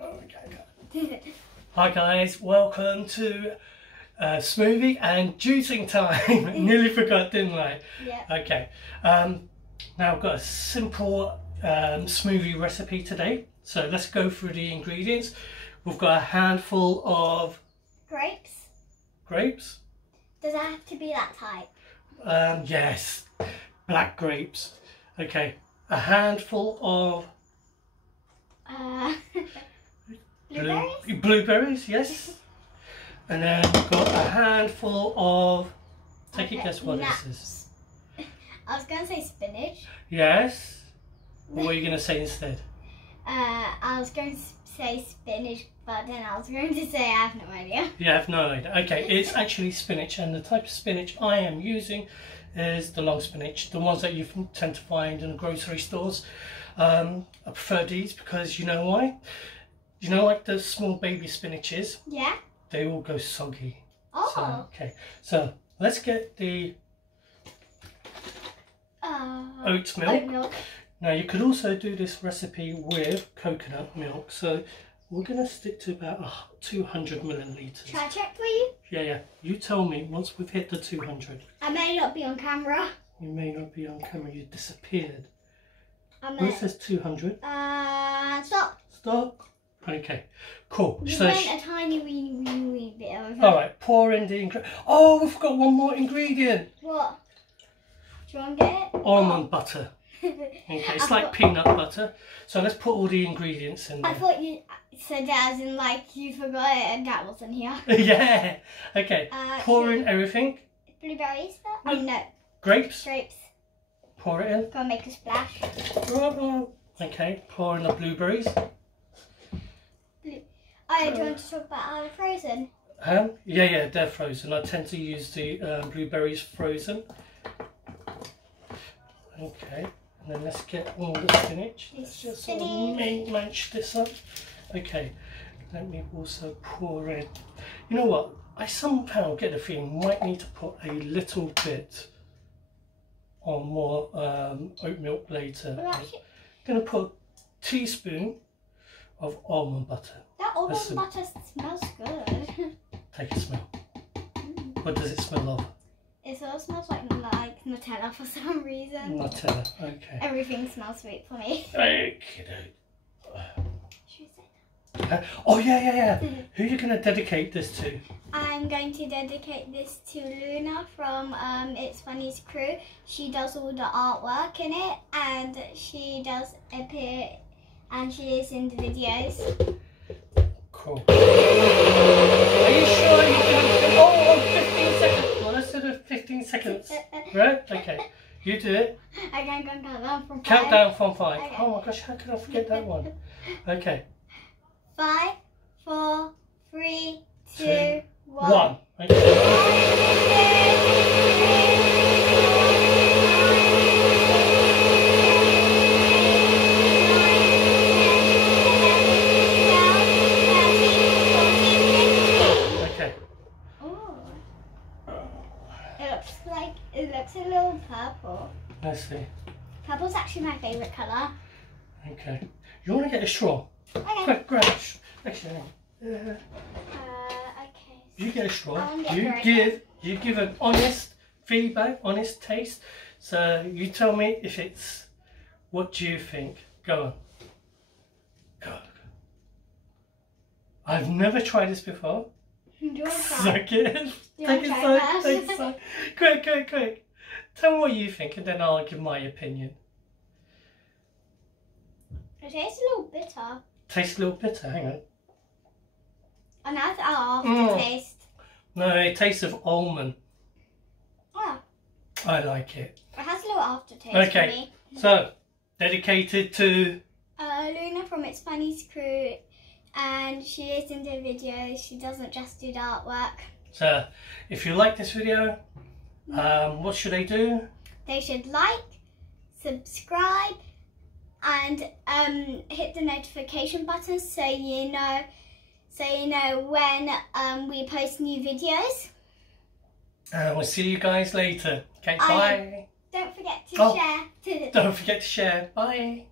Okay. Hi guys, welcome to smoothie and juicing time. Nearly forgot, didn't I? Yeah. Okay. Now I've got a simple smoothie recipe today. So let's go through the ingredients. We've got a handful of grapes. Grapes? Does that have to be that type? Yes. Black grapes. Okay. A handful of blueberries? Blueberries, yes. And then we've got a handful of, take a guess what nuts. this is. I was going to say spinach. Yes. What were you going to say instead? I was going to say spinach, but then I was going to say I have no idea. You have no idea. Okay, it's actually spinach, and the type of spinach I am using is the long spinach, the ones that you tend to find in the grocery stores. I prefer these because you know why? You know, like the small baby spinaches? Yeah. They all go soggy. Oh. So, okay, so let's get the oat milk. Oat milk. Now you could also do this recipe with coconut milk. So we're going to stick to about 200 milliliters. Shall I check for you? Yeah. You tell me once we've hit the 200. I may not be on camera. You may not be on camera. You disappeared. It says 200. Stop. Stop. Okay, cool. You So went a tiny wee bit over. Alright, pour in the ingredient. Oh, we've got one more ingredient. What? Do you want to get it? Almond butter. Okay, it's like peanut butter. So let's put all the ingredients in there. I thought you said that as in like you forgot it and that wasn't here. Yeah. Okay, pour in everything. Blueberries? Oh no. Grapes. Grapes. Pour it in. Go and make a splash. Okay, pour in the blueberries. Oh, do you want to talk about how they're frozen? Yeah, they're frozen. I tend to use the blueberries frozen. Okay, and then let's get all the spinach. Let's just sort of match this up. Okay, let me also pour in. You know what? I somehow get the feeling we might need to put a little bit on more oat milk later. Well, I'm going to put a teaspoon of almond butter. That almond butter smells good. Take a smell. What does it smell of? It sort of smells like Nutella for some reason. Nutella, okay. Everything smells sweet for me. Okay. Oh yeah. Who are you going to dedicate this to? I'm going to dedicate this to Lunar from It's Funny's crew. She does all the artwork in it, and she does appear, and she is in the videos. Cool. Are you sure you can? Oh, 15 seconds. Well, let's do 15 seconds. Right? Okay. You do it. I'm going to count down from 5. Count down from 5. Okay. Oh my gosh, how could I forget that one? Okay. 5, 4, 3, 2, 1. Okay. It looks a little purple. Let's see. Purple's actually my favourite colour. Okay. You want to get a straw? Okay. Quick, grab a straw. Actually, Okay. you get a straw. You give an honest feedback, honest taste. So you tell me if it's. What do you think? Go on. Go. I've never tried this before. Do you want to try? Suck it. Take a suck. Quick. Tell me what you think and then I'll give my opinion. It tastes a little bitter. Tastes a little bitter, hang on. And that's our aftertaste. No, it tastes of almond. Oh. I like it. It has a little aftertaste Okay, for me. So, dedicated to... Luna from It's Funny's crew. And she is in the videos. She doesn't just do the artwork. So, if you like this video, what should they do? They should like, subscribe, and hit the notification button so you know when we post new videos. And we'll see you guys later. Okay, bye. Don't forget to share. Don't forget to share. Bye.